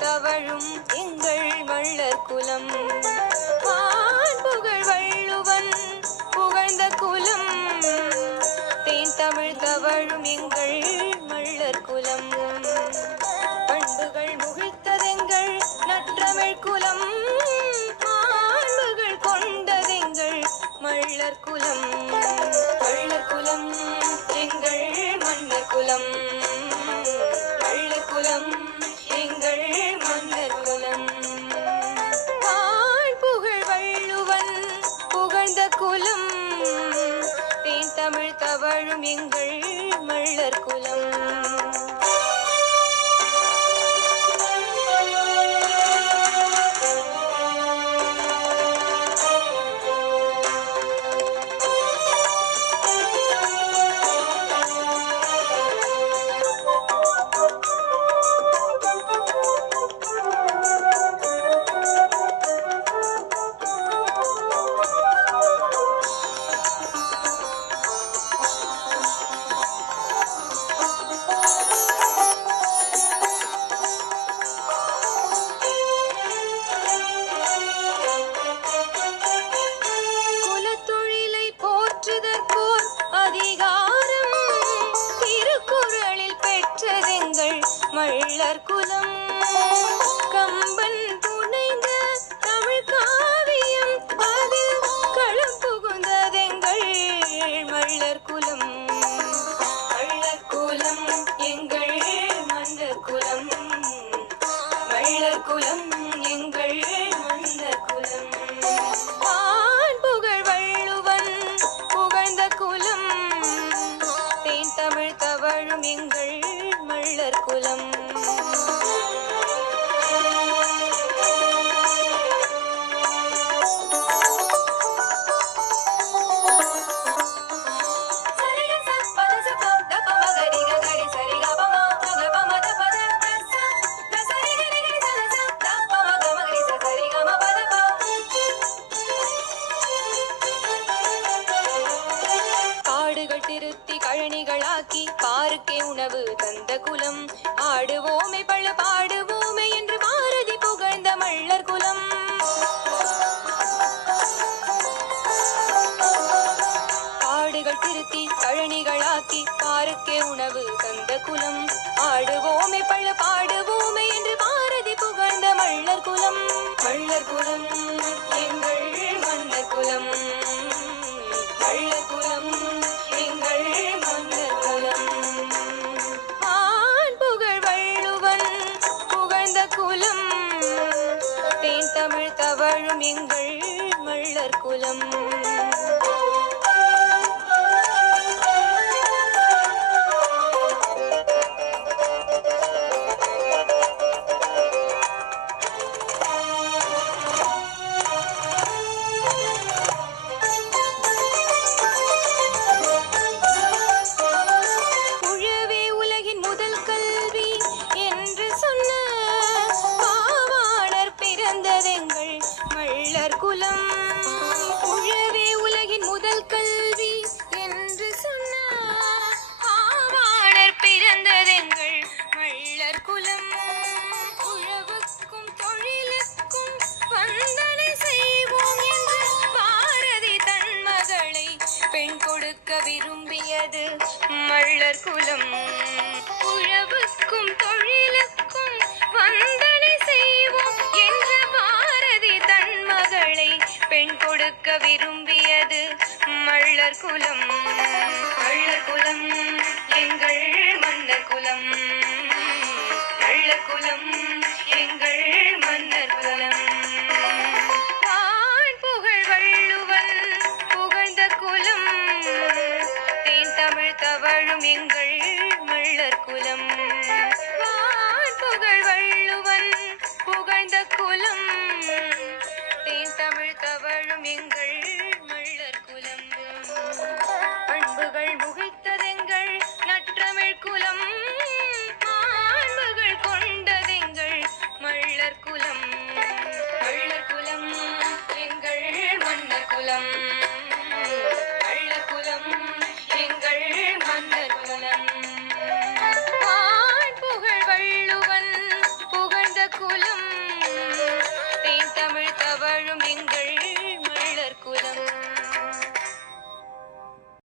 தவழும் எங்கள் மள்ளர் குலம். ஆண் புகழ் வள்ளுவன் புகழ்ந்த குலம், தேன் தமிழ் தவழும் எங்கள் மள்ளர் குலம். பண்புகள் முகிழ்த்ததெங்கள் நற்றமிழ் குலம், ஆண்புகள் கொண்டதெங்கள் மள்ளர் குலம். மள்ளர் குலம் எங்கள் மன்னர் குலம், மள்ளர் குலம் எங்கள் மன்னர் குலம். ஆண் புகழ் வள்ளுவன் புகழ்ந்த குலம், தேன் தமிழ் தவழும் எங்கள் மள்ளர் குலம். மள்ளர் குலம் கம்பன் புனைந்த தமிழ் காவியம், அதில் களம் புகுந்ததெங்கள் மள்ளர் குலம். மள்ளர் குலம் எங்கள் மன்னர் குலம், மள்ளர் குலம் எங்கள் மன்னர் குலம். ஆண் புகழ் வள்ளுவன் புகழ்ந்த குலம், தேன் தமிழ் தவழும் எங்கள் மள்ளர் குலம். காடுகள் திருத்தி கழனிகளாக்கி பாருக்கே உணவு தந்த குலம், ஆடுவோமே பள்ள பாடுவோமே என்று பாரதி புகழ்ந்த மள்ளர் குலம். காடுகள் திருத்தி கழனிகளாக்கி பாருக்கே உணவு தந்த குலம், ஆடுவோமே பள்ள பாடுவோமே என்று பாரதி புகழ்ந்த மள்ளர் குலம். மள்ளர் குலம் எங்கள் மன்னர் குலம், மள்ளர் குலம் எங்கள் மன்னர் குலம். ஆண் புகழ் வள்ளுவன் புகழ்ந்த குலம், தேன் தமிழ் தவழும் எங்கள் மள்ளர் குலம். குலம் உழவே உலகின் முதல் கல்வி என்று சொன்ன ஆவாணர் பிறந்ததெங்கள் மள்ளர் குலம். உழவுக்கும் தொழிலுக்கும் வந்தனை செய்வோம் என்று பாரதி தன் மகளை பெண் கொடுக்க விரும்பியது மள்ளர் குலம். உழவுக்கும் தொழிலுக்கும் வந்தனை செய்வோம் என்ற பாரதி தன் மகளை பெண் கொடுக்க விரும்பியது மள்ளர் குலம். மள்ளர் குலம் எங்கள் மன்னர் குலம், மள்ளர் குலம் எங்கள்